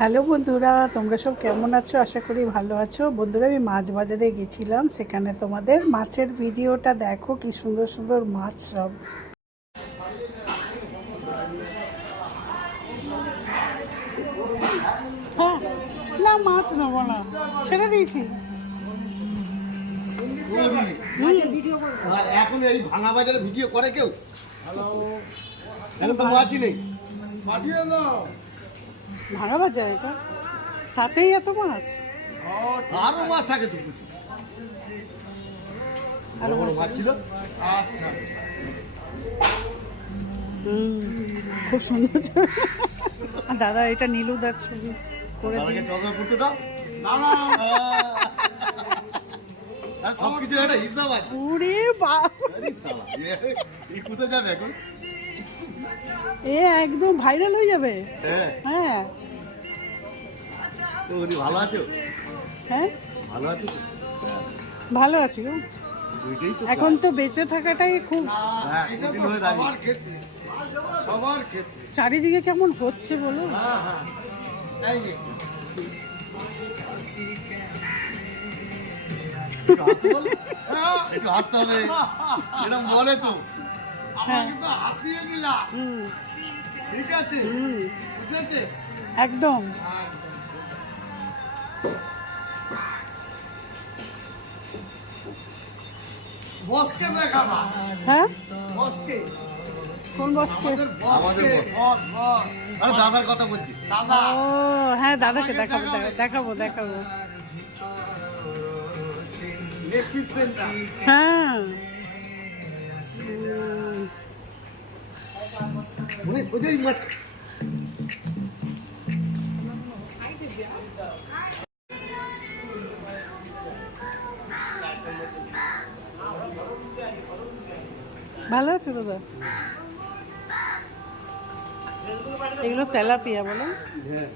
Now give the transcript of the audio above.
Hello বন্ধুরা, তোমরা সব কেমন আছো? আশা করি ভালো আছো। বন্ধুরা, আমি মাছ বাজারে গেছিলাম, সেখানে তোমাদের মাছের ভিডিওটা দেখো। কি সুন্দর সুন্দর মাছ সব। হ্যাঁ, না মাছ নেবো না, ছেড়ে দিয়েছি। এখন এই ভাঙা বাজারে ভিডিও করে কেউ? এখন তো মাছই নেই। ভাড়া বাজার এটা, তাতেই এত মাছ। আরো মাছ থাকে তো প্রচুর। আরো বড় বড় মাছ মাছ ছিল। খুব সুন্দর ছবি। আর দাদা, এটা নীলুদার ছবি করে তাদেরকে দিই। চকলেট করতে দাও। আর সবকিছুর একটা হিসাব আছে। ওরে বাপ, এই কোথায় যাবে এখন? এ একদম ভাইরাল হয়ে যাবে। হ্যাঁ, হ্যাঁ তো উনি ভালো আছো? হ্যাঁ, ভালো আছো তো? ভালো আছি গো। দুইটাই তো এখন তো বেঁচে থাকাটাই খুব। হ্যাঁ, কঠিন হয়ে দাঁড়িয়ে। সবার ক্ষেত্রে। চারিদিকে কেমন হচ্ছে বলো। হ্যাঁ হ্যাঁ, এই যে একটু হাসতে বলো। একটু হাসতে হবে, এরকম বলে তো। আমরা কিন্তু হাসিয়ে দিলাম, হুম ঠিক আছে? হুম, বুঝেছে? একদম। বসকে দেখাবা, হ্যাঁ, বসকে, কোন বসকে? আমাদের আমাদের বসকে, বস। বস আরে দাদার কথা বলছি। দাদা। ও হ্যাঁ, দাদাকে আমাকে দেখাবো দেখাবে। দেখাবো দেখাবো। লেখিস সেন্টার। হ্যাঁ, উনি ওই মাছ। ভালো আছে দাদা। এগুলো তেলাপিয়া বলো। হ্যাঁ,